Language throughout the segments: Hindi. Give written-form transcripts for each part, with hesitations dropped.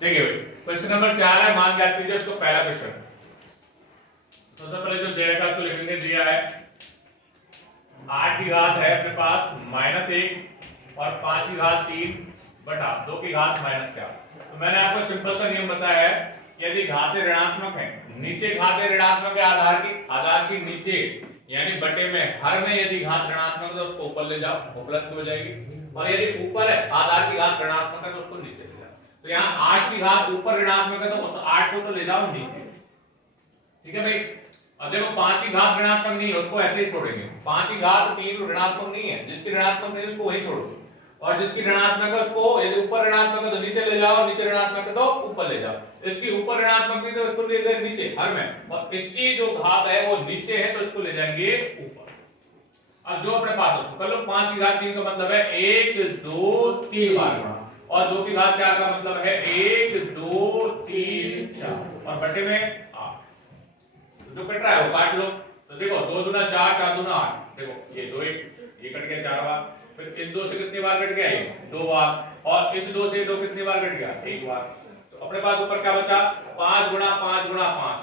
देखिए भाई क्वेश्चन नंबर 4 है, मान ज्ञात कीजिए उसको पहला क्वेश्चन। सबसे पहले जो दिया है उसको लिखेंगे, दिया है 8 की घात है अपने पास -1 और 5 की घात 3 बटा 2 की घात -4। तो मैंने आपको सिंपल सा नियम बताया है कि यदि घातें ऋणात्मक हैं, नीचे घातें ऋणात्मक है आधार की नीचे यानी बटे में हर में यदि घात ऋणात्मक है तो उसको ऊपर ले जाओ, वो प्लस हो जाएगी, और यदि ऊपर है आधार की घात ऋणात्मक है तो उसको नीचे ले जाओ। तो यहाँ 8 की घात ऊपर ऋणात्मक है तो उस 8 को तो ले जाओ नीचे, ठीक है भाई। अब देखो 5 की घात ऋणात्मक नहीं है, उसको ऐसे ही छोड़ेंगे। 5 की घात 3 ऋणात्मक नहीं है, जिसकी ऋणात्मक नहीं है उसको वही छोड़ो, और जिसकी ऋणात्मक है उसको यदि ऊपर ऋणात्मक है तो नीचे ले जाओ, नीचे ऋणात्मक है तो ऊपर ले जाओ। इसकी ऊपर ऋणात्मक नहीं तो इसको ले गए नीचे हर में, और इसकी जो घात है वो नीचे है तो इसको ले जाएंगे ऊपर। अब जो अपने पास उसको कर लो, 5 की घात 3 का मतलब है 1 2 3 बार गुणा, और 2 की घात 4 का मतलब है 1 2 3 4, और बटे में 8। जो कट रहा है वो काट लो। तो देखो 2 दूना 4 4 दूना 8, देखो ये 2 ये कट गया 4 बार, फिर इस 2 से कितनी बार कट गया ये 2 बार, और इस 2 से 2 कितनी बार कट गया 1 बार। तो अपने पास ऊपर क्या बचा 5 गुणा 5 गुणा 5,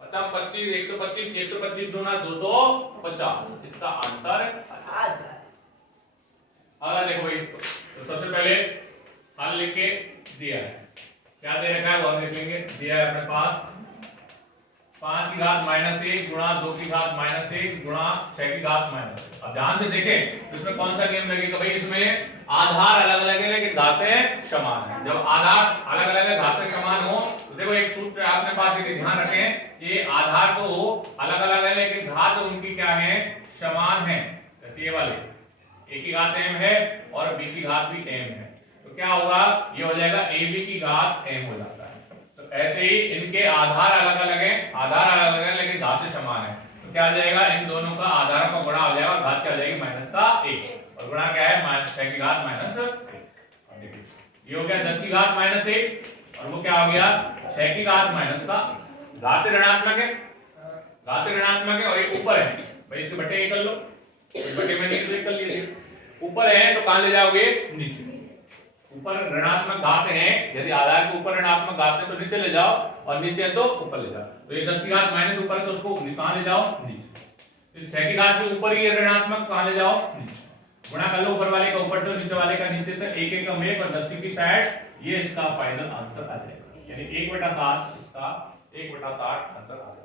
अच्छा 25 125 125 दूना 250, इसका आंसर आ जाए। अगर देखो इसको तो सबसे पहले हल लिख के दिया है, क्या दे रखा है वो हम लिख लेंगे। दिया है अपने पास 5 की घात -1 गुणा 2 की घात -1 गुणा 6 की घात -। अब ध्यान से देखें तो इसमें कौन सा नियम लगेगा भाई, इसमें आधार अलग अलग है लेकिन घातें समान है। जब आधार अलग अलग है घातें समान हो तो देखो एक सूत्र आपने पास ये ध्यान रखें, ये आधार तो अलग अलग है लेकिन घात उनकी क्या है समान है। ये वाले a की घात m है और b की घात भी m है, तो क्या होगा ये हो जाएगा ab की घात m हो जाता है। तो ऐसे ही इनके आधार अलग अलग है, आधार अलग अलग है लेकिन घातें समान है, तो क्या आ जाएगा इन दोनों का आधार का गुणा हो जाएगा और घात क्या आ जाएगी -1, और गुणा क्या है 6 की घात -1। ये हो गया 10 की घात -1 और वो क्या हो गया 6 की घात -1। घात ऋणात्मक है, घात ऋणात्मक है और ये ऊपर है भाई, इसके बटे ये कर लो, इस बटे में नीचे कर लीजिए। ऊपर है तो कहां ले जाओगे नीचे, ऊपर ऋणात्मक घात है, यदि आधार के ऊपर ऋणात्मक घात है तो नीचे ले जाओ, और नीचे है तो ऊपर ले जाओ। तो ये 10 की घात माइनस ऊपर है तो उसको कहां ले जाओ नीचे। इस 6 की घात के ऊपर ही ऋणात्मक कहां ले जाओ नीचे, गुणा कर लो ऊपर वाले का ऊपर से, नीचे वाले का नीचे से, एक एक कम एक और 10 की साइड, ये इसका फाइनल आंसर आ जाएगा, यानी 1/7 इसका 1/7 आंसर आ जाएगा।